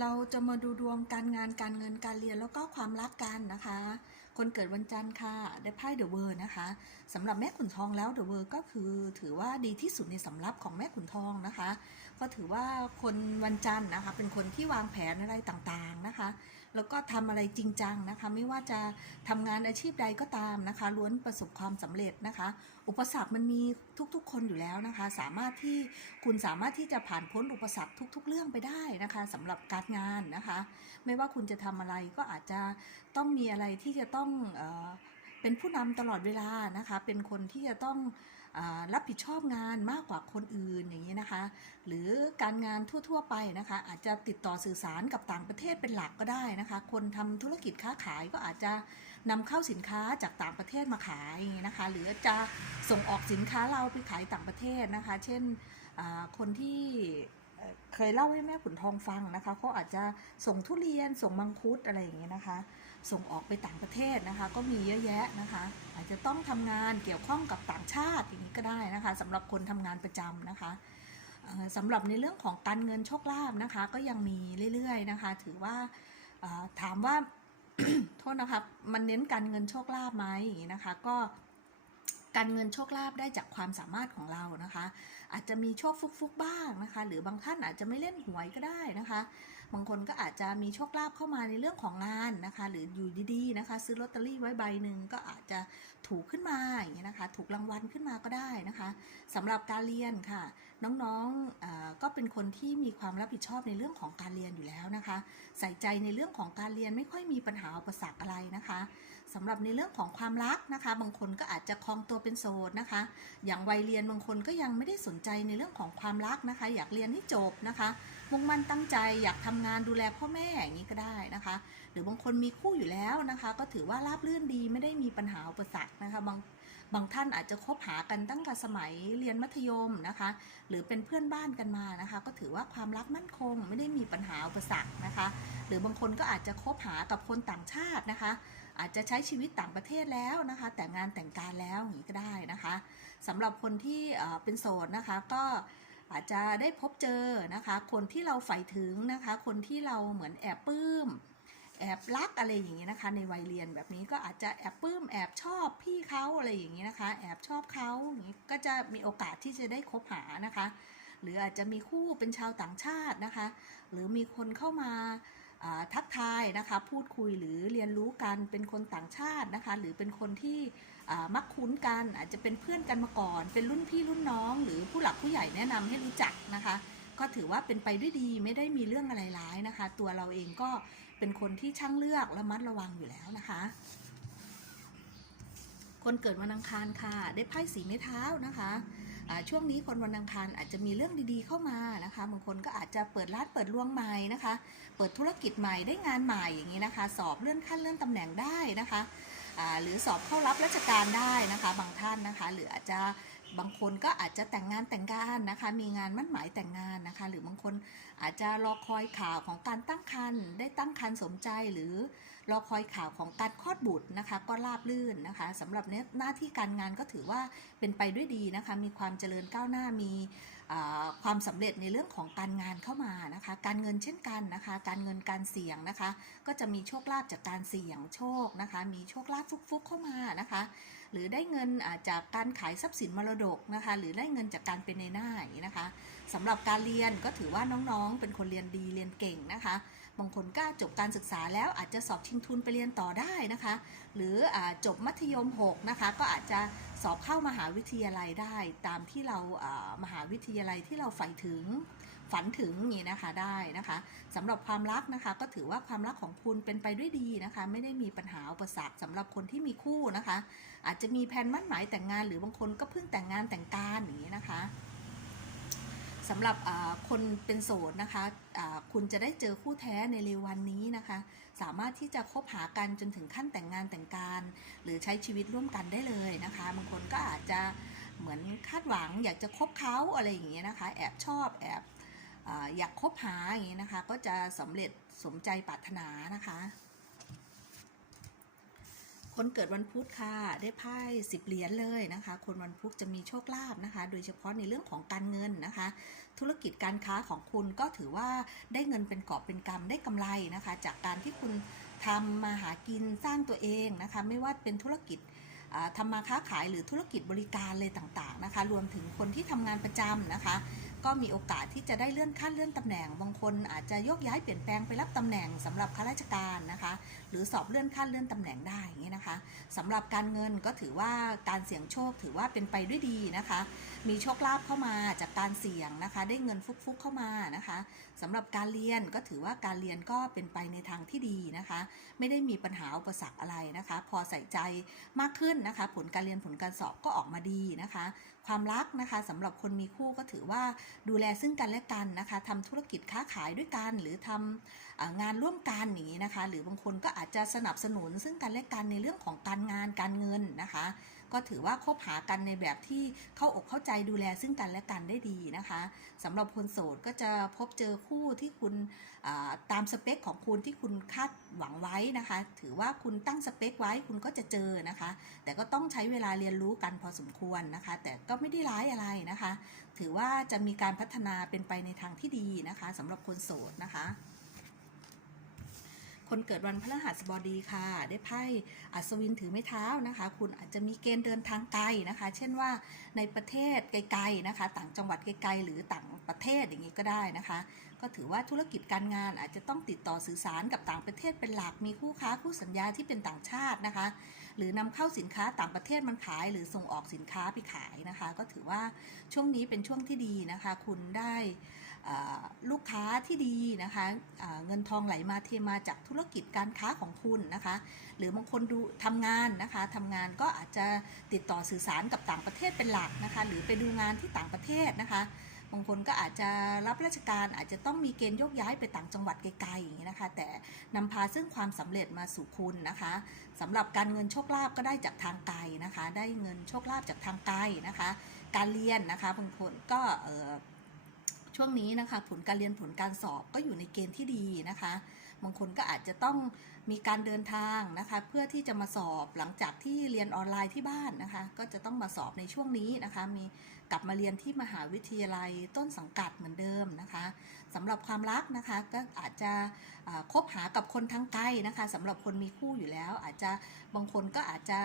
เราจะมาดูดวงการงานการเงินการเรียนแล้วก็ความรักกันนะคะ คนเกิดวันจันทร์ค่ะ ได้ไพ่เดอะเวอร์นะคะสำหรับแม่ขุนทองแล้วเดอะเวอร์ก็คือถือว่าดีที่สุดในสำรับของแม่ขุนทองนะคะ ก็ถือว่าคนวันจันทร์นะคะ เป็นคนที่วางแผนอะไรต่างๆนะคะ แล้วก็ทำอะไรจริงจังนะคะ ไม่ว่าจะทำงานอาชีพใดก็ตามนะคะ ล้วนประสบความสำเร็จนะคะ อุปสรรคมันมีทุกๆ คนอยู่แล้วนะคะ สามารถที่คุณสามารถที่จะผ่านพ้นอุปสรรคทุก ๆ เรื่องไปได้นะคะสำหรับการงานนะคะ ไม่ว่าคุณจะทำอะไรก็อาจจะต้องมีอะไรที่จะต้องเออเป็นผู้นำตลอดเวลานะคะ เป็นคนที่จะต้อง รับผิดชอบงานมากกว่าคนอื่นอย่างนี้นะคะ หรือการงานทั่ว ๆ ไปนะคะ อาจจะติดต่อสื่อสารกับต่างประเทศเป็นหลักก็ได้นะคะ คนทำธุรกิจค้าขายก็อาจจะนำเข้าสินค้าจากต่างประเทศมาขายอย่างนี้นะคะ หรือจะส่งออกสินค้าเราไปขายต่างประเทศนะคะ เช่นคนที่เอ่อเคยเล่าให้แม่ขุนทองฟังนะคะเขาอาจจะส่งทุเรียนส่งมังคุดอะไรอย่างเงี้ยนะคะ ส่งออกไปต่างประเทศนะคะ ก็มีเยอะแยะนะคะ อาจจะต้องทำงานเกี่ยวข้องกับต่างชาติอย่างนี้ก็ได้นะคะสำหรับคนทำงานประจำนะคะสำหรับในเรื่องของการเงินโชคลาภนะคะ ก็ยังมีเรื่อยๆนะคะ ถือว่าถามว่าโทษนะครับมันเน้นการเงินโชคลาภไหมนะคะ ก็ การเงินโชคลาภได้จากความสามารถของเรานะคะ อาจจะมีโชคฟุกๆบ้างนะคะ หรือบางท่านอาจจะไม่เล่นหวยก็ได้นะคะ บางคนก็อาจจะมีโชคลาภเข้ามาในเรื่องของงานนะคะ หรืออยู่ดีๆนะคะ ซื้อลอตเตอรี่ไว้ใบหนึ่งก็อาจจะถูกขึ้นมาอย่างเงี้ยนะคะ ถูกรางวัลขึ้นมาก็ได้นะคะสำหรับการเรียนค่ะ น้องๆก็เป็นคนที่มีความรับผิดชอบในเรื่องของการเรียนอยู่แล้วนะคะ ใส่ใจในเรื่องของการเรียนไม่ค่อยมีปัญหาอุปสรรคอะไรนะคะ สำหรับในเรื่องของความรักนะคะ บางคนก็อาจจะคลองตัวเป็นโสดนะคะ อย่างวัยเรียนบางคนก็ยังไม่ได้สนใจในเรื่องของความรักนะคะ อยากเรียนให้จบนะคะมุ่งมั่นตั้งใจอยากทำงานดูแลพ่อแม่อย่างนี้ก็ได้นะคะ หรือบางคนมีคู่อยู่แล้วนะคะ ก็ถือว่าราบรื่นดีไม่ได้มีปัญหาอุปสรรคนะคะบางบางท่านอาจจะคบหากันตั้งแต่สมัยเรียนมัธยมนะคะ หรือเป็นเพื่อนบ้านกันมานะคะ ก็ถือว่าความรักมั่นคง ไม่ได้มีปัญหาอุปสรรคนะคะ หรือบางคนก็อาจจะคบหากับคนต่างชาตินะคะ อาจจะใช้ชีวิตต่างประเทศแล้วนะคะ แต่งงานแต่งการแล้วอย่างนี้ก็ได้นะคะสำหรับคนที่เป็นโสดนะคะก็อาจจะได้พบเจอนะคะ คนที่เราใฝ่ถึงนะคะ คนที่เราเหมือนแอบปลื้มแอบรักอะไรอย่างนี้นะคะ ในวัยเรียนแบบนี้ก็อาจจะแอบปลื้มแอบชอบพี่เขาอะไรอย่างนี้นะคะ แอบชอบเขาอย่างนี้ก็จะมีโอกาสที่จะได้คบหานะคะ หรืออาจจะมีคู่เป็นชาวต่างชาตินะคะ หรือมีคนเข้ามา ทักทายนะคะพูดคุยหรือเรียนรู้กันเป็นคนต่างชาตินะคะหรือเป็นคนที่มักคุ้นกันอาจจะเป็นเพื่อนกันมาก่อน เป็นรุ่นพี่รุ่นน้อง หรือผู้หลักผู้ใหญ่แนะนำให้รู้จักนะคะ ก็ถือว่าเป็นไปด้วยดีไม่ได้มีเรื่องอะไรร้ายนะคะ ตัวเราเองก็เป็นคนที่ช่างเลือกและมัดระวังอยู่แล้วนะคะ คนเกิดวันอังคารค่ะ ได้ไพ่สีไม้เท้านะคะ ช่วงนี้คนวันอังคารอาจจะมีเรื่องดีๆเข้ามานะคะบางคนก็อาจจะเปิดร้านเปิดรวงใหม่นะคะ เปิดธุรกิจใหม่ได้งานใหม่อย่างนี้นะคะ สอบเลื่อนขั้นเลื่อนตำแหน่งได้นะคะหรือสอบเข้ารับราชการได้นะคะ บางท่านนะคะ หรืออาจจะบางคนก็อาจจะแต่งงานแต่งงานนะคะ มีงานมั่นหมายแต่งงานนะคะ หรือบางคนอาจจะรอคอยข่าวของการตั้งครรภ์ได้ตั้งครรภ์สมใจหรือ รอคอยข่าวของการคลอดบุตรนะคะ ก็ราบลื่นนะคะสำหรับเนี้ยหน้าที่การงานก็ถือว่าเป็นไปด้วยดีนะคะ มีความเจริญก้าวหน้ามีความสำเร็จในเรื่องของการงานเข้ามานะคะ การเงินเช่นกันนะคะ การเงินการเสี่ยงนะคะ ก็จะมีโชคลาภจากการเสี่ยงโชคนะคะ มีโชคลาภฟุกๆเข้ามานะคะ หรือได้เงินาจากการขายทรัพย์สินมรดกนะคะ หรือได้เงินจากการเป็นในหน้าอย่างนี้นะคะสำหรับการเรียนก็ถือว่าน้องๆ เป็นคนเรียนดีเรียนเก่งนะคะ บางคนก็จบการศึกษาแล้วอาจจะสอบชิงทุนไปเรียนต่อได้นะคะ หรืออจบมัธยม6นะคะก็อาจจะสอบเข้ามหาวิทยาลัยได้ตามที่เรามหาวิทยาลัยที่เราใฝ่ถึงฝันถึงนี้นะคะได้นะคะสำหรับความรักนะคะก็ถือว่าความรักของคุณเป็นไปด้วยดีนะคะ ไม่ได้มีปัญหาอุปสรรคสำหรับคนที่มีคู่นะคะ อาจจะมีแผนมั่นหมายแต่งงาน หรือบางคนก็เพิ่งแต่งงานแต่งการอย่างนี้นะคะ สำหรับคนเป็นโสดนะคะคุณจะได้เจอคู่แท้ในเร็ววันนี้นะคะ สามารถที่จะคบหากันจนถึงขั้นแต่งงานแต่งการ หรือใช้ชีวิตร่วมกันได้เลยนะคะบางคนก็อาจจะเหมือนคาดหวังอยากจะคบเขาอะไรอย่างเงี้ยนะคะ แอบชอบแอบออยากคบหาอย่างเงี้ยนะคะ ก็จะสำเร็จสมใจปรารถนานะคะ คนเกิดวันพุธค่ะ ได้ไพ่สิบเหรียญเลยนะคะ คนวันพุธจะมีโชคลาภนะคะ โดยเฉพาะในเรื่องของการเงินนะคะ ธุรกิจการค้าของคุณก็ถือว่าได้เงินเป็นกอบเป็นกำได้กำไรนะคะ จากการที่คุณทำมาหากินสร้างตัวเองนะคะ ไม่ว่าเป็นธุรกิจอ่าทำมาค้าขายหรือธุรกิจบริการเลยต่างๆนะคะ รวมถึงคนที่ทำงานประจำนะคะ ก็มีโอกาสที่จะได้เลื่อนขั้นเลื่อนตำแหน่ง บางคนอาจจะยกย้ายเปลี่ยนแปลงไปรับตำแหน่งสำหรับข้าราชการนะคะ หรือสอบเลื่อนขั้นเลื่อนตำแหน่งได้อย่างนี้นะคะสำหรับการเงินก็ถือว่าการเสี่ยงโชคถือว่าเป็นไปด้วยดีนะคะ มีโชคลาภเข้ามาจากการเสี่ยงนะคะ ได้เงินฟุกๆเข้ามานะคะสำหรับการเรียนก็ถือว่าการเรียนก็เป็นไปในทางที่ดีนะคะ ไม่ได้มีปัญหาอุปสรรคอะไรนะคะ พอใส่ใจมากขึ้นนะคะ ผลการเรียนผลการสอบก็ออกมาดีนะคะ ความรักนะคะสำหรับคนมีคู่ก็ถือว่าดูแลซึ่งกันและกันนะคะทำธุรกิจค้าขายด้วยกันหรือทำงานร่วมกันอย่างนี้นะคะ หรือบางคนก็อาจจะสนับสนุนซึ่งกันและกันในเรื่องของการงานการเงินนะคะ ก็ถือว่าคบหากันในแบบที่เข้าอกเข้าใจดูแลซึ่งกันและกันได้ดีนะคะสำหรับคนโสดก็จะพบเจอคู่ที่คุณตามสเปคของคุณที่คุณคาดหวังไว้นะคะ ถือว่าคุณตั้งสเปคไว้คุณก็จะเจอนะคะ แต่ก็ต้องใช้เวลาเรียนรู้กันพอสมควรนะคะ แต่ก็ไม่ได้ร้ายอะไรนะคะ ถือว่าจะมีการพัฒนาเป็นไปในทางที่ดีนะคะสำหรับคนโสดนะคะ คนเกิดวันพฤหัสบดีค่ะ ได้ไพ่อัศวินถือไม้เท้านะคะ คุณอาจจะมีเกณฑ์เดินทางไกลนะคะ เช่นว่าในประเทศไกลๆนะคะ ต่างจังหวัดไกลๆหรือต่างประเทศอย่างนี้ก็ได้นะคะ ก็ถือว่าธุรกิจการงานอาจจะต้องติดต่อสื่อสารกับต่างประเทศเป็นหลักมีคู่ค้าคู่สัญญาที่เป็นต่างชาตินะคะ หรือนำเข้าสินค้าต่างประเทศมันขาย หรือส่งออกสินค้าไปขายนะคะ ก็ถือว่าช่วงนี้เป็นช่วงที่ดีนะคะ คุณได้ ลูกค้าที่ดีนะคะเงินทองไหลมาเทมาจากธุรกิจการค้าของคุณนะคะ หรือบางคนดูทำงานนะคะทำงานก็อาจจะติดต่อสื่อสารกับต่างประเทศเป็นหลักนะคะ หรือไปดูงานที่ต่างประเทศนะคะบางคนก็อาจจะรับราชการอาจจะต้องมีเกณฑ์โยกย้ายไปต่างจังหวัดไกลๆอย่างนี้นะคะ แต่นำพาซึ่งความสำเร็จมาสู่คุณนะคะสำหรับการเงินโชคลาภก็ได้จากทางไกลนะคะ ได้เงินโชคลาภจากทางไกลนะคะ การเรียนนะคะบางคนก็เออ ช่วงนี้นะคะ ผลการเรียนผลการสอบก็อยู่ในเกณฑ์ที่ดีนะคะบางคนก็อาจจะต้องมีการเดินทางนะคะ เพื่อที่จะมาสอบหลังจากที่เรียนออนไลน์ที่บ้านนะคะ ก็จะต้องมาสอบในช่วงนี้นะคะ มีกลับมาเรียนที่มหาวิทยาลัยต้นสังกัดเหมือนเดิมนะคะสำหรับความรักนะคะก็อาจจะคบหากับคนทั้งไกลนะคะสำหรับคนมีคู่อยู่แล้ว อาจจะบางคนก็อาจจะ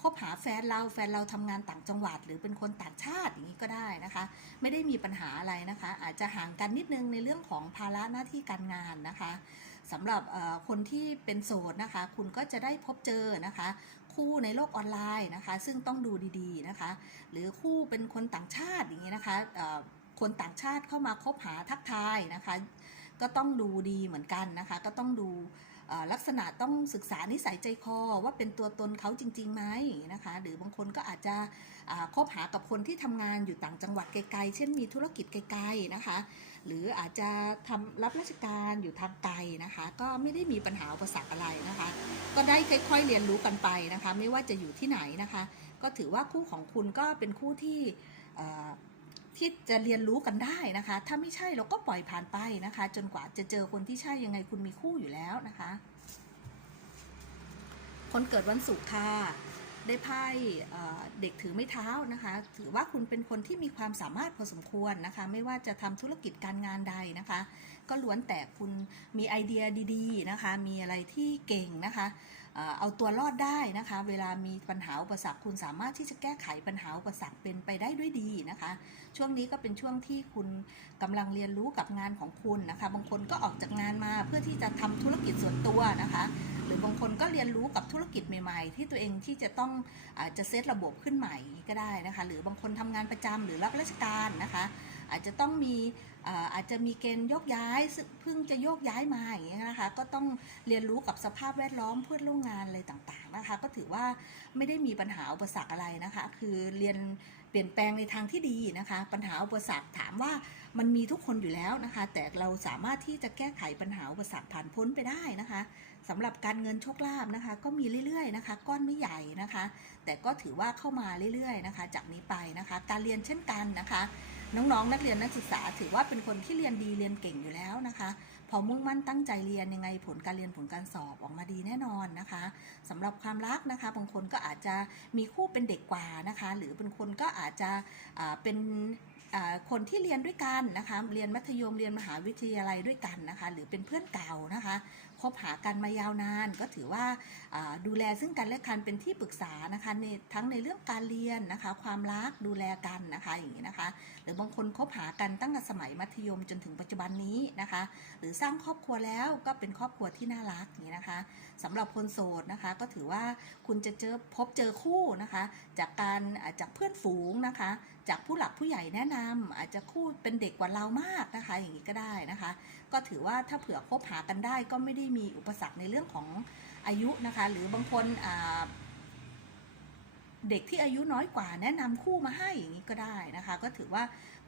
คบหาแฟนเราแฟนเราทำงานต่างจังหวัด หรือเป็นคนต่างชาติอย่างนี้ก็ได้นะคะ ไม่ได้มีปัญหาอะไรนะคะ อาจจะห่างกันนิดนึงในเรื่องของภาระหน้าที่การงานนะคะสำหรับคนที่เป็นโสดนะคะ คุณก็จะได้พบเจอนะคะ คู่ในโลกออนไลน์นะคะ ซึ่งต้องดูดีๆนะคะ หรือคู่เป็นคนต่างชาติอย่างนี้นะคะคนต่างชาติเข้ามาคบหาทักทายนะคะ ก็ต้องดูดีเหมือนกันนะคะ ก็ต้องดู ลักษณะต้องศึกษานิสัยใจคอว่าเป็นตัวตนเขาจริงๆไหมนะคะหรือบางคนก็อาจจะคบหากับคนที่ทำงานอยู่ต่างจังหวัดไกลๆ เช่นมีธุรกิจไกลๆนะคะ หรืออาจจะทำรับราชการอยู่ทางไกลนะคะ ก็ไม่ได้มีปัญหาอุปสรรคอะไรนะคะ ก็ได้ค่อยๆเรียนรู้กันไปนะคะ ไม่ว่าจะอยู่ที่ไหนนะคะ ก็ถือว่าคู่ของคุณก็เป็นคู่ที่ ที่จะเรียนรู้กันได้นะคะ ถ้าไม่ใช่เราก็ปล่อยผ่านไปนะคะ จนกว่าจะเจอคนที่ใช่ยังไงคุณมีคู่อยู่แล้วนะคะ คนเกิดวันศุกร์ค่ะได้ไพ่เด็กถือไม้เท้านะคะ ถือว่าคุณเป็นคนที่มีความสามารถพอสมควรนะคะ ไม่ว่าจะทำธุรกิจการงานใดนะคะ ก็ล้วนแต่คุณมีไอเดียดี ๆนะคะ มีอะไรที่เก่งนะคะ เอาตัวรอดได้นะคะ เวลามีปัญหาอุปสรรคคุณสามารถที่จะแก้ไขปัญหาอุปสรรคเป็นไปได้ด้วยดีนะคะ ช่วงนี้ก็เป็นช่วงที่คุณกำลังเรียนรู้กับงานของคุณนะคะ บางคนก็ออกจากงานมาเพื่อที่จะทำธุรกิจส่วนตัวนะคะ หรือบางคนก็เรียนรู้กับธุรกิจใหม่ ๆ ที่ตัวเองที่จะต้องอาจจะเซตระบบขึ้นใหม่ก็ได้นะคะ หรือบางคนทำงานประจำหรือรับราชการนะคะ อาจจะต้องมีอาจจะมีเกณฑ์โยกย้ายซึ่งเพิ่งจะโยกย้ายมาอย่างเงี้ยนะคะ ก็ต้องเรียนรู้กับสภาพแวดล้อมเพื่อนร่วมงานอะไรต่างๆนะคะ ก็ถือว่าไม่ได้มีปัญหาอุปสรรคอะไรนะคะ คือเรียนเปลี่ยนแปลงในทางที่ดีนะคะ ปัญหาอุปสรรคถามว่ามันมีทุกคนอยู่แล้วนะคะ แต่เราสามารถที่จะแก้ไขปัญหาอุปสรรคผ่านพ้นไปได้นะคะสำหรับการเงินโชคลาภนะคะ ก็มีเรื่อยๆนะคะ ก้อนไม่ใหญ่นะคะ แต่ก็ถือว่าเข้ามาเรื่อยๆนะคะ จากนี้ไปนะคะ การเรียนเช่นกันนะคะ น้องๆ นักเรียนนักศึกษา ถือว่าเป็นคนที่เรียนดีเรียนเก่งอยู่แล้วนะคะ พอมุ่งมั่นตั้งใจเรียนยังไงผลการเรียนผลการสอบออกมาดีแน่นอนนะคะสำหรับความรักนะคะ บางคนก็อาจจะมีคู่เป็นเด็กกว่านะคะ หรือเป็นคนก็อาจจะเป็นคนที่เรียนด้วยกันนะคะ เรียนมัธยมเรียนมหาวิทยาลัยด้วยกันนะคะ หรือเป็นเพื่อนเก่านะคะคบหากันมายาวนาน ก็ถือว่าดูแลซึ่งกันและกันเป็นที่ปรึกษานะคะในทั้งในเรื่องการเรียนนะคะ ความรักดูแลกันนะคะอย่างนี้นะคะ รือบางคนคบหากันตั้งแต่สมัยมัธยมจนถึงปัจจุบันนี้นะคะ หรือสร้างครอบครัวแล้วก็เป็นครอบครัวที่น่ารักอย่างนี้นะคะสำหรับคนโสดนะคะ ก็ถือว่าคุณจะเจอพบเจอคู่นะคะ จากการอ่าจากเพื่อนฝูงนะคะ จากผู้หลักผู้ใหญ่แนะนำอาจจะคู่เป็นเด็กกว่าเรามากนะคะ อย่างนี้ก็ได้นะคะ ก็ถือว่าถ้าเผื่อคบหากันได้ก็ไม่ได้มีอุปสรรคในเรื่องของอายุนะคะ หรือบางคนอ่า เด็กที่อายุน้อยกว่าแนะนำคู่มาให้อย่างนี้ก็ได้นะคะ ก็ถือว่า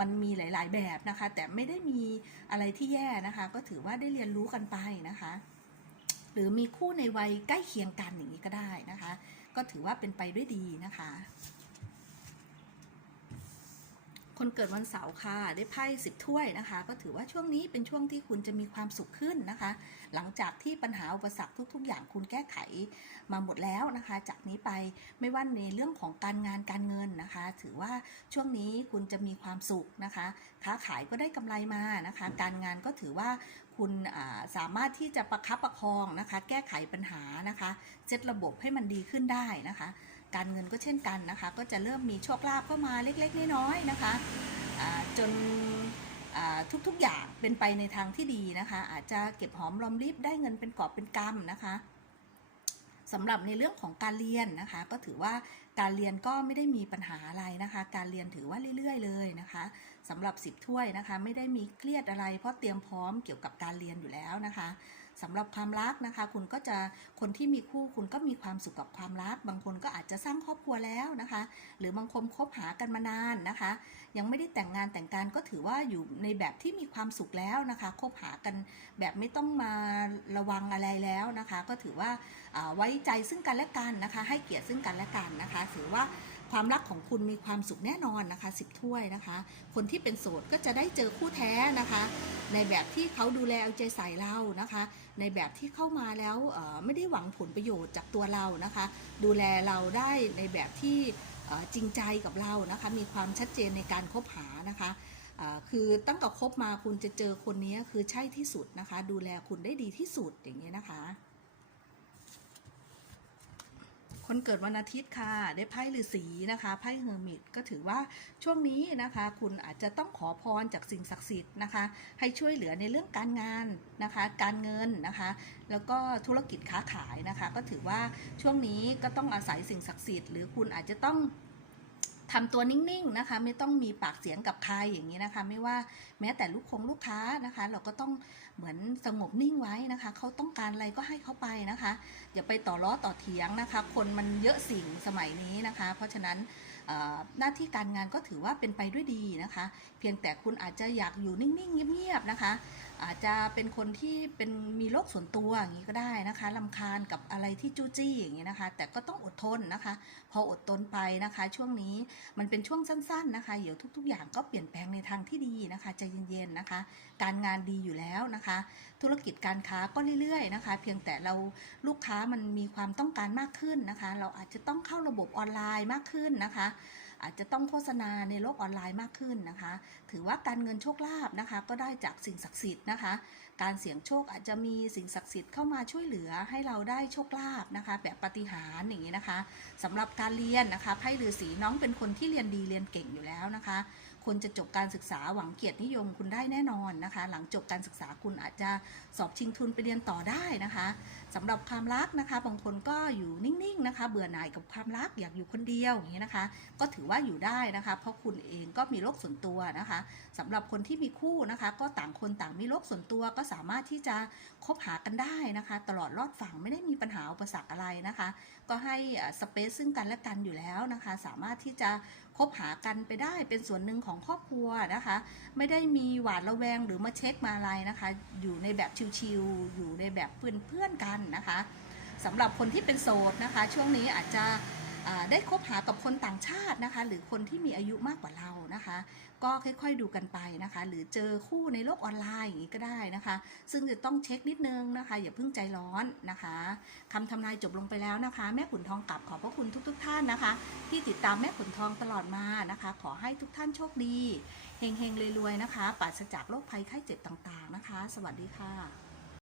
มันมีหลาย ๆ แบบนะคะ แต่ไม่ได้มีอะไรที่แย่นะคะ ก็ถือว่าได้เรียนรู้กันไปนะคะ หรือมีคู่ในวัยใกล้เคียงกันอย่างนี้ก็ได้นะคะ ก็ถือว่าเป็นไปด้วยดีนะคะ คนเกิดวันเสาร์ค่ะได้ไพ่สิบถ้วยนะคะ ก็ถือว่าช่วงนี้เป็นช่วงที่คุณจะมีความสุขขึ้นนะคะ หลังจากที่ปัญหาอุปสรรคทุก ๆ อย่างคุณแก้ไขมาหมดแล้วนะคะ จากนี้ไปไม่ว่าในเรื่องของการงานการเงินนะคะ ถือว่าช่วงนี้คุณจะมีความสุขนะคะ ค้าขายก็ได้กำไรมานะคะ การงานก็ถือว่าคุณสามารถที่จะประคับประคองนะคะ แก้ไขปัญหานะคะเซตระบบให้มันดีขึ้นได้นะคะ การเงินก็เช่นกันนะคะ ก็จะเริ่มมีโชคลาภเข้ามาเล็กๆน้อยๆนะคะอ่าจนทุกๆอย่างเป็นไปในทางที่ดีนะคะ อาจจะเก็บหอมรอมริบได้เงินเป็นกอบเป็นกำนะคะสำหรับในเรื่องของการเรียนนะคะ ก็ถือว่าการเรียนก็ไม่ได้มีปัญหาอะไรนะคะ การเรียนถือว่าเรื่อยๆ เลยนะคะสำหรับสิบถ้วยนะคะ ไม่ได้มีเครียดอะไร เพราะเตรียมพร้อมเกี่ยวกับการเรียนอยู่แล้วนะคะ สำหรับความรักนะคะ คุณก็จะคนที่มีคู่คุณก็มีความสุขกับความรัก บางคนก็อาจจะสร้างครอบครัวแล้วนะคะ หรือบางคนคบหากันมานานนะคะ ยังไม่ได้แต่งงานแต่งการก็ถือว่าอยู่ในแบบที่มีความสุขแล้วนะคะคบหากันแบบไม่ต้องมาระวังอะไรแล้วนะคะ ก็ถือว่าไว้ใจซึ่งกันและกันนะคะ ให้เกียรติซึ่งกันและกันนะคะ ถือว่า ความรักของคุณมีความสุขแน่นอนนะคะสิบถ้วยนะคะ คนที่เป็นโสดก็จะได้เจอคู่แท้นะคะ ในแบบที่เขาดูแลเอาใจใส่เรานะคะ ในแบบที่เข้ามาแล้วไม่ได้หวังผลประโยชน์จากตัวเรานะคะ ดูแลเราได้ในแบบที่จริงใจกับเรานะคะ มีความชัดเจนในการคบหานะคะคือตั้งแต่คบมาคุณจะเจอคนนี้คือใช่ที่สุดนะคะ ดูแลคุณได้ดีที่สุดอย่างนี้นะคะ คนเกิดวันอาทิตย์ค่ะ ได้ไพ่ฤาษีนะคะไพ่เฮอร์มิตก็ถือว่าช่วงนี้นะคะ คุณอาจจะต้องขอพรจากสิ่งศักดิ์สิทธิ์นะคะ ให้ช่วยเหลือในเรื่องการงานนะคะ การเงินนะคะ แล้วก็ธุรกิจค้าขายนะคะ ก็ถือว่าช่วงนี้ก็ต้องอาศัยสิ่งศักดิ์สิทธิ์หรือคุณอาจจะต้อง ทำตัวนิ่งๆนะคะ ไม่ต้องมีปากเสียงกับใครอย่างนี้นะคะ ไม่ว่าแม้แต่ลูกคงลูกค้านะคะ เราก็ต้องเหมือนสงบนิ่งไว้นะคะ เขาต้องการอะไรก็ให้เขาไปนะคะอย่าไปต่อล้อต่อเถียงนะคะ คนมันเยอะสิ่งสมัยนี้นะคะ เพราะฉะนั้นหน้าที่การงานก็ถือว่าเป็นไปด้วยดีนะคะ เพียงแต่คุณอาจจะอยากอยู่นิ่งๆเงียบๆนะคะ อาจจะเป็นคนที่เป็นมีโรคส่วนตัวอย่างนี้ก็ได้นะคะลำคาญกับอะไรที่จู้จี้อย่างนี้นะคะ แต่ก็ต้องอดทนนะคะ พออดทนไปนะคะ ช่วงนี้มันเป็นช่วงสั้น ๆนะคะ เดี๋ยวทุก ๆ อย่างก็เปลี่ยนแปลงในทางที่ดีนะคะใจเย็นๆนะคะ การงานดีอยู่แล้วนะคะ ธุรกิจการค้าก็เรื่อยๆนะคะ เพียงแต่เราลูกค้ามันมีความต้องการมากขึ้นนะคะ เราอาจจะต้องเข้าระบบออนไลน์มากขึ้นนะคะ อาจจะต้องโฆษณาในโลกออนไลน์มากขึ้นนะคะ ถือว่าการเงินโชคลาภนะคะ ก็ได้จากสิ่งศักดิ์สิทธิ์นะคะ การเสี่ยงโชคอาจจะมีสิ่งศักดิ์สิทธิ์เข้ามาช่วยเหลือให้เราได้โชคลาภนะคะ แบบปฏิหารอย่างนี้นะคะสำหรับการเรียนนะคะไพ่ฤาษีน้องเป็นคนที่เรียนดีเรียนเก่งอยู่แล้วนะคะ คนจะจบการศึกษาหวังเกียรตินิยมคุณได้แน่นอนนะคะ หลังจบการศึกษาคุณอาจจะสอบชิงทุนไปเรียนต่อได้นะคะสำหรับความรักนะคะ บางคนก็อยู่นิ่งๆนะคะ เบื่อหน่ายกับความรักอยากอยู่คนเดียวอย่างนี้นะคะ ก็ถือว่าอยู่ได้นะคะ เพราะคุณเองก็มีโรคส่วนตัวนะคะสำหรับคนที่มีคู่นะคะ ก็ต่างคนต่างมีโรคส่วนตัวก็สามารถที่จะคบหากันได้นะคะ ตลอดรอดฝั่งไม่ได้มีปัญหาอุปสรรคอะไรนะคะ ก็ให้สเปซซึ่งกันและกันอยู่แล้วนะคะ สามารถที่จะ คบหากันไปได้เป็นส่วนหนึ่งของครอบครัวนะคะ ไม่ได้มีหวาดระแวงหรือมาเช็คมาอะไรนะคะ อยู่ในแบบชิวๆอยู่ในแบบเพื่อนๆกันนะคะสำหรับคนที่เป็นโสดนะคะ ช่วงนี้อาจจะ ได้คบหากับคนต่างชาตินะคะ หรือคนที่มีอายุมากกว่าเรานะคะ ก็ค่อยๆดูกันไปนะคะ หรือเจอคู่ในโลกออนไลน์อย่างนี้ก็ได้นะคะ ซึ่งจะต้องเช็คนิดนึงนะคะ อย่าเพิ่งใจร้อนนะคะคำทำนายจบลงไปแล้วนะคะ แม่ขุนทองกลับขอบพระคุณทุกๆท่านนะคะ ที่ติดตามแม่ขุนทองตลอดมานะคะ ขอให้ทุกท่านโชคดีเฮงๆรวยๆนะคะปราศจากโรคภัยไข้เจ็บต่างๆนะคะ สวัสดีค่ะ